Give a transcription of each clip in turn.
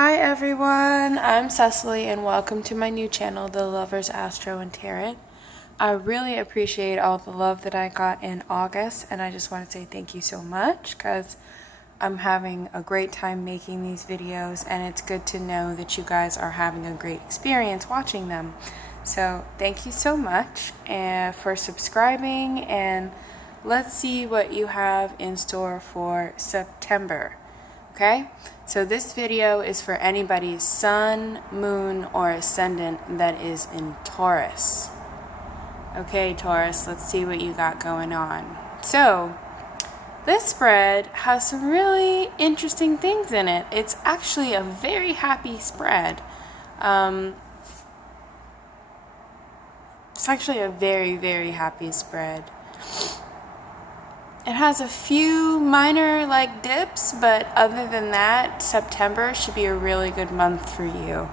Hi everyone, I'm Cecily and welcome to my new channel, The Lovers Astro and Tarot. I really appreciate all the love that I got in August, and I just want to say thank you so much because I'm having a great time making these videos, and it's good to know that you guys are having a great experience watching them. So thank you so much for subscribing, and let's see what you have in store for September. Okay, so this video is for anybody's sun, moon, or ascendant that is in Taurus. Okay, Taurus, let's see what you got going on. So, this spread has some really interesting things in it. It's actually a very happy spread. It's actually a very, very happy spread. It has a few minor dips, but other than that, September should be a really good month for you.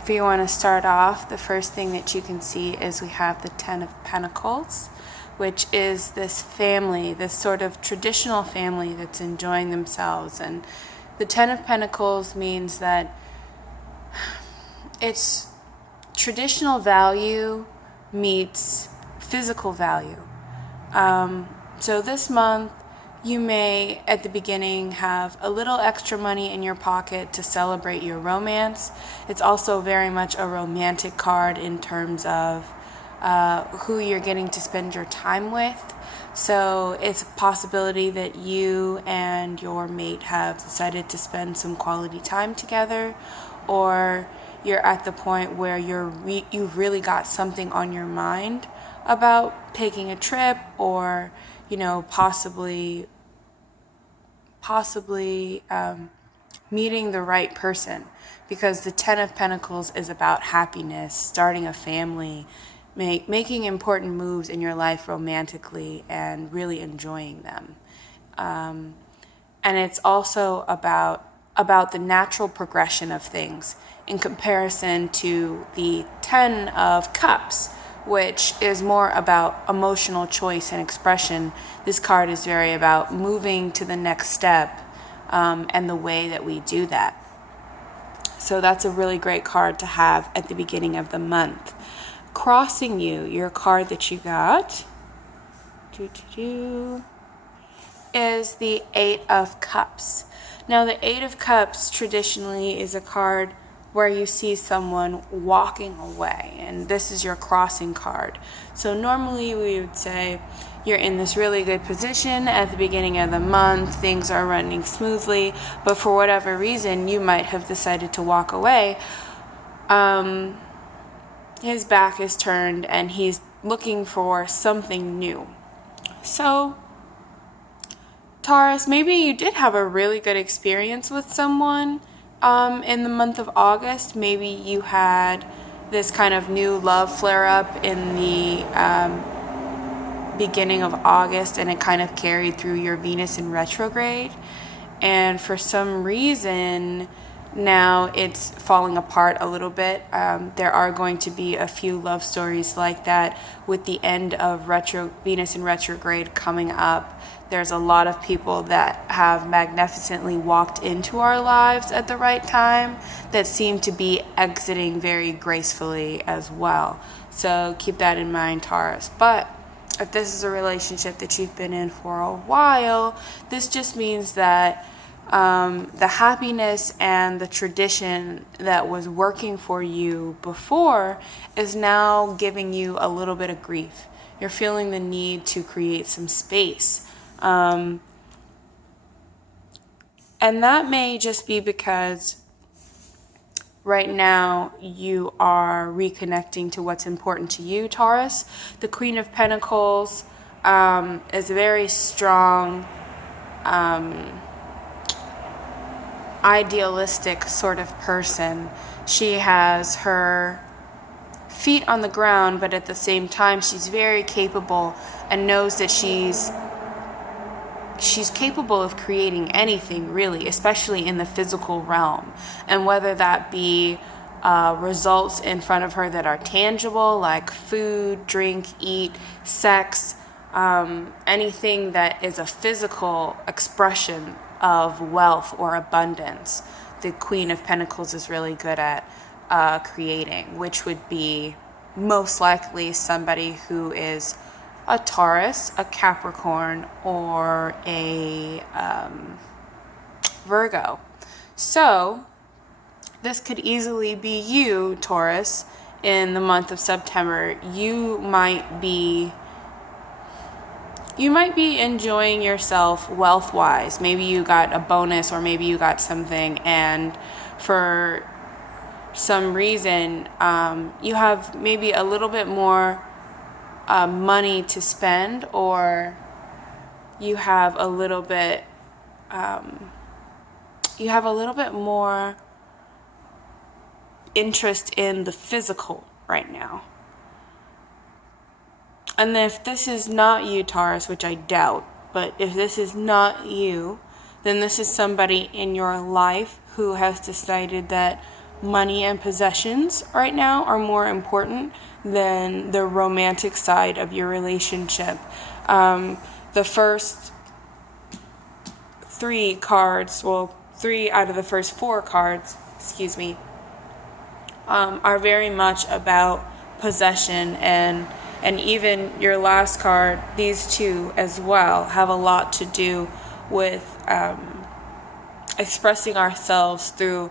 If you want to start off, the first thing that you can see is we have the Ten of Pentacles, which is this family, this sort of traditional family that's enjoying themselves. And the Ten of Pentacles means that it's traditional value meets physical value. So this month, you may, at the beginning, have a little extra money in your pocket to celebrate your romance. It's also very much a romantic card in terms of who you're getting to spend your time with. So it's a possibility that you and your mate have decided to spend some quality time together, or you're at the point where you've really got something on your mind about taking a trip, or possibly meeting the right person, because the Ten of Pentacles is about happiness, starting a family, making important moves in your life romantically, and really enjoying them. And it's also about the natural progression of things in comparison to the Ten of Cups, which is more about emotional choice and expression. This card is very about moving to the next step, and the way that we do that. So that's a really great card to have at the beginning of the month. Crossing you, your card that you got is the Eight of Cups. Now the Eight of Cups traditionally is a card where you see someone walking away, and this is your crossing card. So normally we would say you're in this really good position at the beginning of the month, things are running smoothly, but for whatever reason you might have decided to walk away. His back is turned and he's looking for something new. So Taurus, maybe you did have a really good experience with someone in the month of August. Maybe you had this kind of new love flare up in the beginning of August, and it kind of carried through your Venus in retrograde. And for some reason, now it's falling apart a little bit. There are going to be a few love stories like that with the end of Venus in retrograde coming up. There's a lot of people that have magnificently walked into our lives at the right time that seem to be exiting very gracefully as well. So keep that in mind, Taurus. But if this is a relationship that you've been in for a while, this just means that the happiness and the tradition that was working for you before is now giving you a little bit of grief. You're feeling the need to create some space. And that may just be because right now you are reconnecting to what's important to you, Taurus. The Queen of Pentacles is a very strong, idealistic sort of person. She has her feet on the ground, but at the same time she's very capable and knows that she's capable of creating anything, really, especially in the physical realm. And whether that be results in front of her that are tangible, like food, drink, eat, sex, anything that is a physical expression of wealth or abundance. the Queen of Pentacles is really good at creating, which would be most likely somebody who is a Taurus, a Capricorn, or a Virgo. So this could easily be you, Taurus, in the month of September. You might be enjoying yourself wealth-wise. Maybe you got a bonus, or maybe you got something, and for some reason you have maybe a little bit more money to spend, or you have a little bit more interest in the physical right now. And if this is not you, Taurus, which I doubt, but if this is not you, then this is somebody in your life who has decided that money and possessions right now are more important than the romantic side of your relationship. The first three out of the first four cards, are very much about possession, and even your last card, these two as well, have a lot to do with expressing ourselves through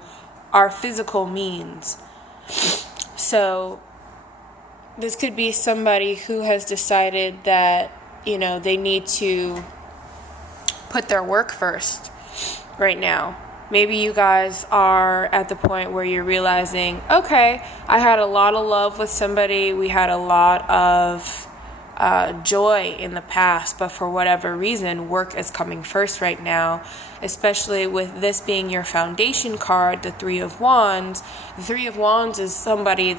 our physical means. So this could be somebody who has decided that, they need to put their work first right now. Maybe you guys are at the point where you're realizing, okay, I had a lot of love with somebody, we had a lot of joy in the past, but for whatever reason, work is coming first right now, especially with this being your foundation card, the Three of Wands. The Three of Wands is somebody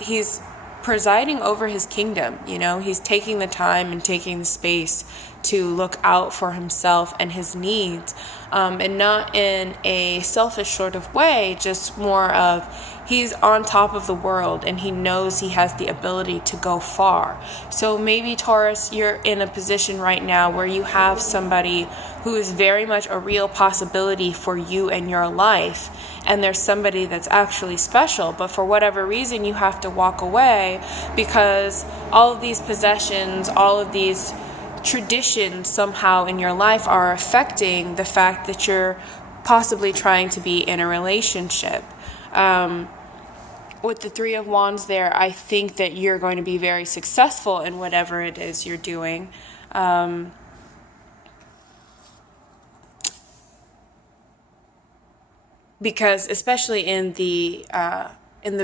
he's presiding over his kingdom, he's taking the time and taking the space to look out for himself and his needs, and not in a selfish sort of way, just more of he's on top of the world and he knows he has the ability to go far. So maybe, Taurus, you're in a position right now where you have somebody who is very much a real possibility for you and your life, and there's somebody that's actually special, but for whatever reason you have to walk away because all of these possessions, all of these traditions somehow in your life are affecting the fact that you're possibly trying to be in a relationship. With the Three of Wands there, I think that you're going to be very successful in whatever it is you're doing. Because especially in the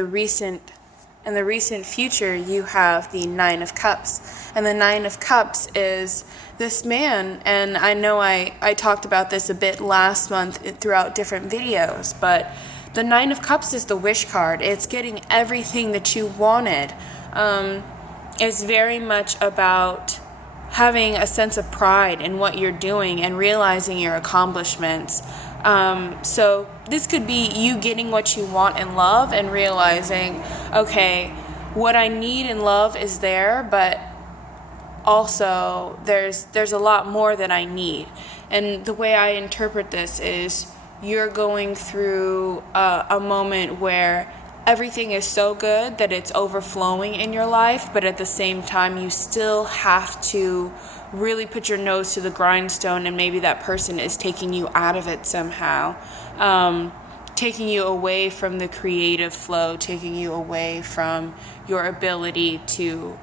recent future, you have the Nine of Cups. And the Nine of Cups is this man, and I know I talked about this a bit last month throughout different videos, but the Nine of Cups is the wish card. It's getting everything that you wanted. It's very much about having a sense of pride in what you're doing and realizing your accomplishments. So this could be you getting what you want in love and realizing, okay, what I need in love is there, but also there's a lot more that I need. And the way I interpret this is you're going through a moment where everything is so good that it's overflowing in your life, but at the same time you still have to really put your nose to the grindstone, and maybe that person is taking you out of it somehow, taking you away from the creative flow, taking you away from your ability to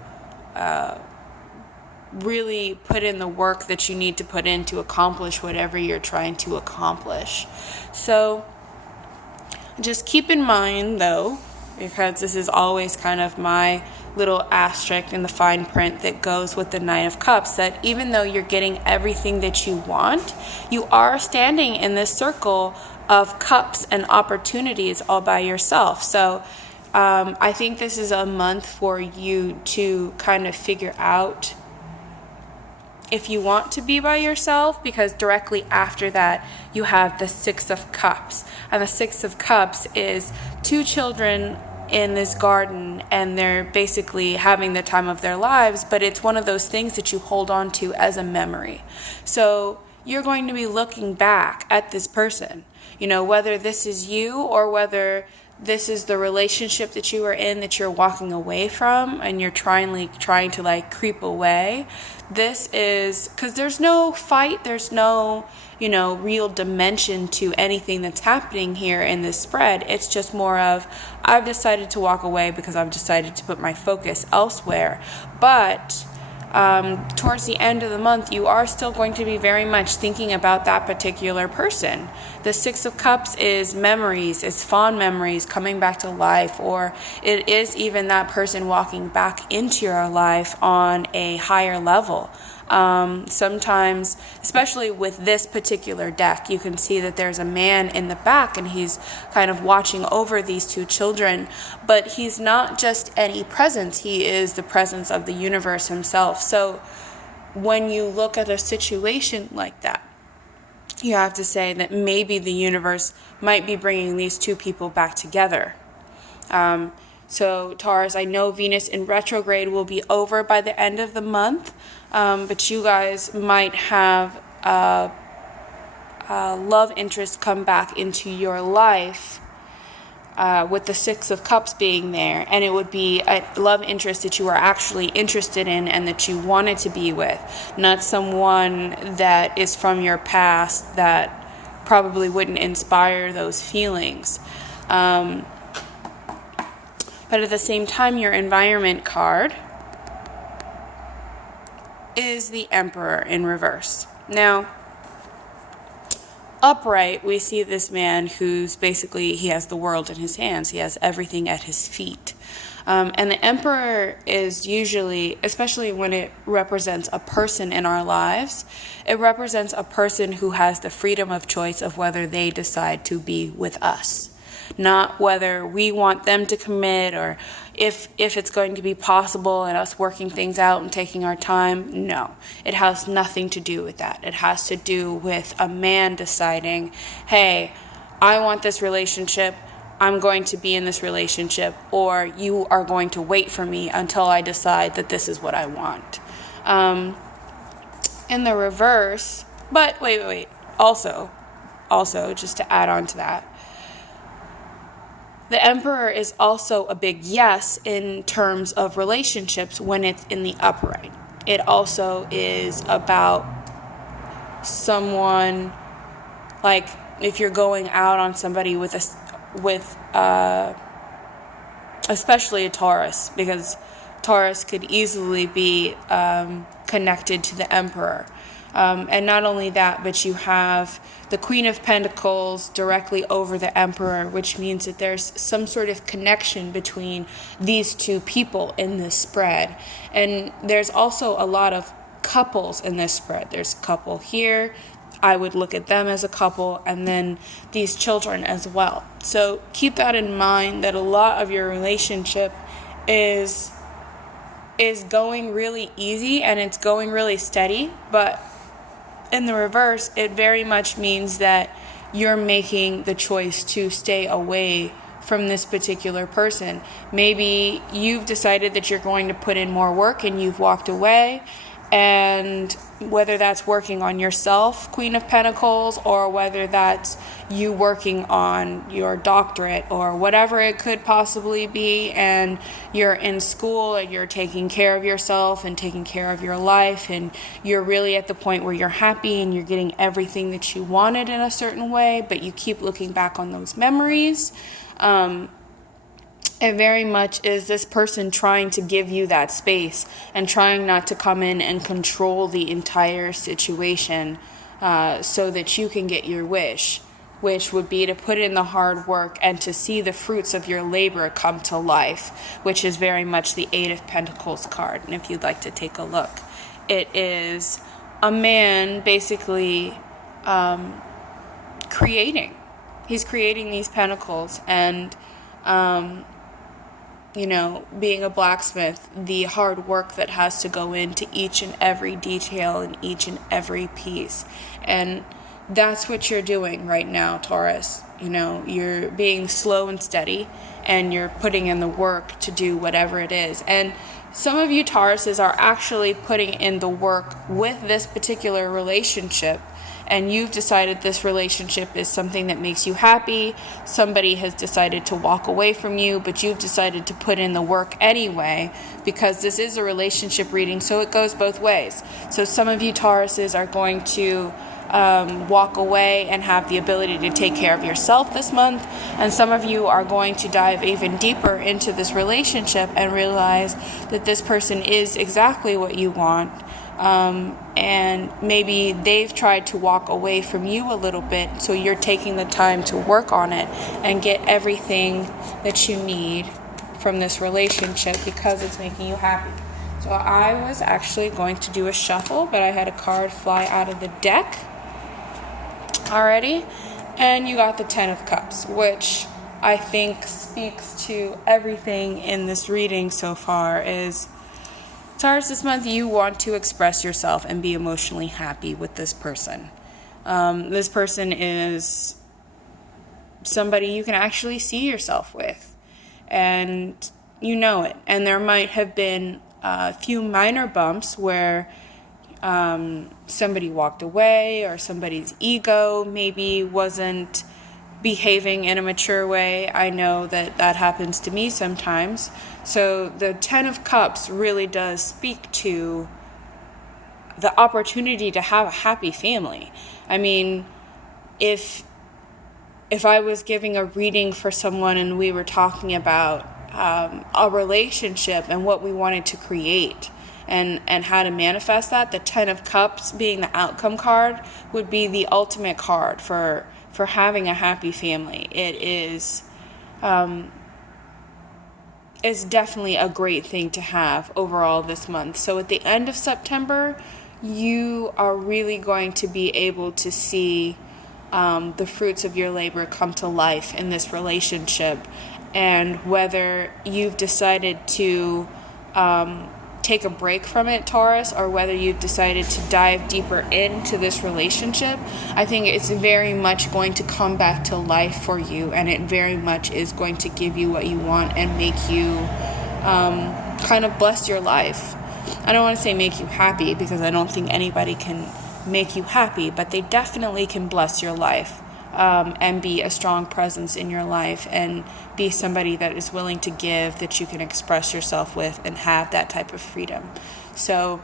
really put in the work that you need to put in to accomplish whatever you're trying to accomplish. So just keep in mind, though, because this is always kind of my little asterisk in the fine print that goes with the Nine of Cups, that even though you're getting everything that you want, you are standing in this circle of cups and opportunities all by yourself. So I think this is a month for you to kind of figure out if you want to be by yourself, because directly after that you have the Six of Cups, and the Six of Cups is two children in this garden, and they're basically having the time of their lives, but it's one of those things that you hold on to as a memory. So you're going to be looking back at this person. whether this is you or whether this is the relationship that you are in that you're walking away from and you're trying to like creep away. This is because there's no fight, there's no real dimension to anything that's happening here in this spread. It's just more of, I've decided to walk away because I've decided to put my focus elsewhere. But towards the end of the month, you are still going to be very much thinking about that particular person. The Six of Cups is memories, is fond memories coming back to life, or it is even that person walking back into your life on a higher level. Sometimes, especially with this particular deck, you can see that there's a man in the back and he's kind of watching over these two children, but he's not just any presence, he is the presence of the universe himself. So when you look at a situation like that, you have to say that maybe the universe might be bringing these two people back together. So Taurus, I know Venus in retrograde will be over by the end of the month, but you guys might have a love interest come back into your life with the Six of Cups being there, and it would be a love interest that you are actually interested in and that you wanted to be with, not someone that is from your past that probably wouldn't inspire those feelings. But at the same time, your environment card is the Emperor in reverse. Now, upright, we see this man who's basically, he has the world in his hands. He has everything at his feet. And the Emperor is usually, especially when it represents a person in our lives, it represents a person who has the freedom of choice of whether they decide to be with us. Not whether we want them to commit or if it's going to be possible and us working things out and taking our time. No, it has nothing to do with that. It has to do with a man deciding, hey, I want this relationship, I'm going to be in this relationship, or you are going to wait for me until I decide that this is what I want. In the reverse, but wait, also, just to add on to that, the Emperor is also a big yes in terms of relationships when it's in the upright. It also is about someone, like if you're going out on somebody with especially a Taurus, because Taurus could easily be connected to the Emperor. And not only that, but you have the Queen of Pentacles directly over the Emperor, which means that there's some sort of connection between these two people in this spread. And there's also a lot of couples in this spread. There's a couple here. I would look at them as a couple, and then these children as well. So keep that in mind, that a lot of your relationship is going really easy and it's going really steady, but in the reverse, it very much means that you're making the choice to stay away from this particular person. Maybe you've decided that you're going to put in more work and you've walked away, and whether that's working on yourself, Queen of Pentacles, or whether that's you working on your doctorate or whatever it could possibly be, and you're in school and you're taking care of yourself and taking care of your life, and you're really at the point where you're happy and you're getting everything that you wanted in a certain way, but you keep looking back on those memories. It very much is this person trying to give you that space and trying not to come in and control the entire situation so that you can get your wish, which would be to put in the hard work and to see the fruits of your labor come to life, which is very much the Eight of Pentacles card. And if you'd like to take a look, it is a man basically creating. He's creating these pentacles and being a blacksmith, the hard work that has to go into each and every detail and each and every piece. And that's what you're doing right now, Taurus. You're being slow and steady, and you're putting in the work to do whatever it is. And some of you Tauruses are actually putting in the work with this particular relationship, and you've decided this relationship is something that makes you happy. Somebody has decided to walk away from you, but you've decided to put in the work anyway, because this is a relationship reading, so it goes both ways. So some of you Tauruses are going to walk away and have the ability to take care of yourself this month, and some of you are going to dive even deeper into this relationship and realize that this person is exactly what you want, and maybe they've tried to walk away from you a little bit, so you're taking the time to work on it and get everything that you need from this relationship because it's making you happy. So I was actually going to do a shuffle, but I had a card fly out of the deck already, and you got the Ten of Cups, which I think speaks to everything in this reading so far. Is Taurus, this month you want to express yourself and be emotionally happy with this person. This person is somebody you can actually see yourself with, and you know it. And there might have been a few minor bumps where somebody walked away, or somebody's ego maybe wasn't behaving in a mature way. I know that happens to me sometimes. So the Ten of Cups really does speak to the opportunity to have a happy family. I mean, if I was giving a reading for someone and we were talking about a relationship and what we wanted to create, and how to manifest that, the Ten of Cups being the outcome card would be the ultimate card for having a happy family. It is it's definitely a great thing to have overall this month. So at the end of September, you are really going to be able to see the fruits of your labor come to life in this relationship. And whether you've decided to take a break from it, Taurus, or whether you've decided to dive deeper into this relationship, I think it's very much going to come back to life for you, and it very much is going to give you what you want and make you kind of bless your life. I don't want to say make you happy, because I don't think anybody can make you happy, but they definitely can bless your life. And be a strong presence in your life, and be somebody that is willing to give, that you can express yourself with and have that type of freedom. So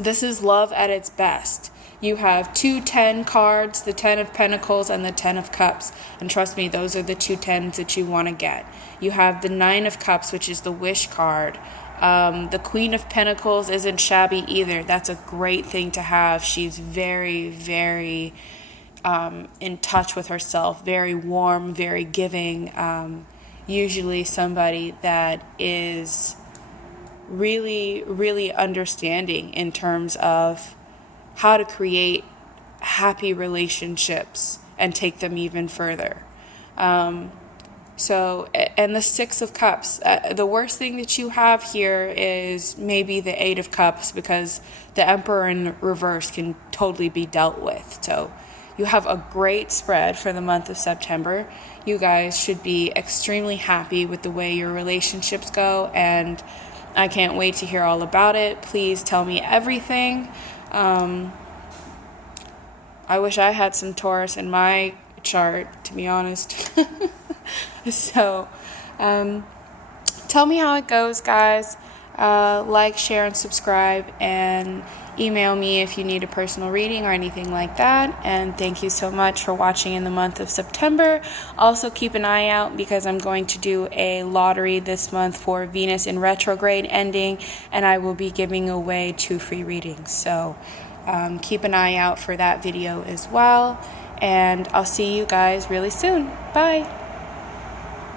this is love at its best. You have 2 10 cards, the 10 of Pentacles and the 10 of Cups. And trust me, those are the 2 10s that you want to get. You have the 9 of Cups, which is the wish card. The Queen of Pentacles isn't shabby either. That's a great thing to have. She's very, very in touch with herself, very warm, very giving, usually somebody that is really, really understanding in terms of how to create happy relationships and take them even further. So, and the 6 of Cups, the worst thing that you have here is maybe the 8 of Cups, because the Emperor in reverse can totally be dealt with. So you have a great spread for the month of September. You guys should be extremely happy with the way your relationships go, and I can't wait to hear all about it. Please tell me everything. I wish I had some Taurus in my chart, to be honest. So, tell me how it goes, guys. Like, share, and subscribe, and email me if you need a personal reading or anything like that. And thank you so much for watching in the month of September. Also, keep an eye out, because I'm going to do a lottery this month for Venus in retrograde ending, and I will be giving away 2 free readings. So keep an eye out for that video as well, and I'll see you guys really soon. Bye.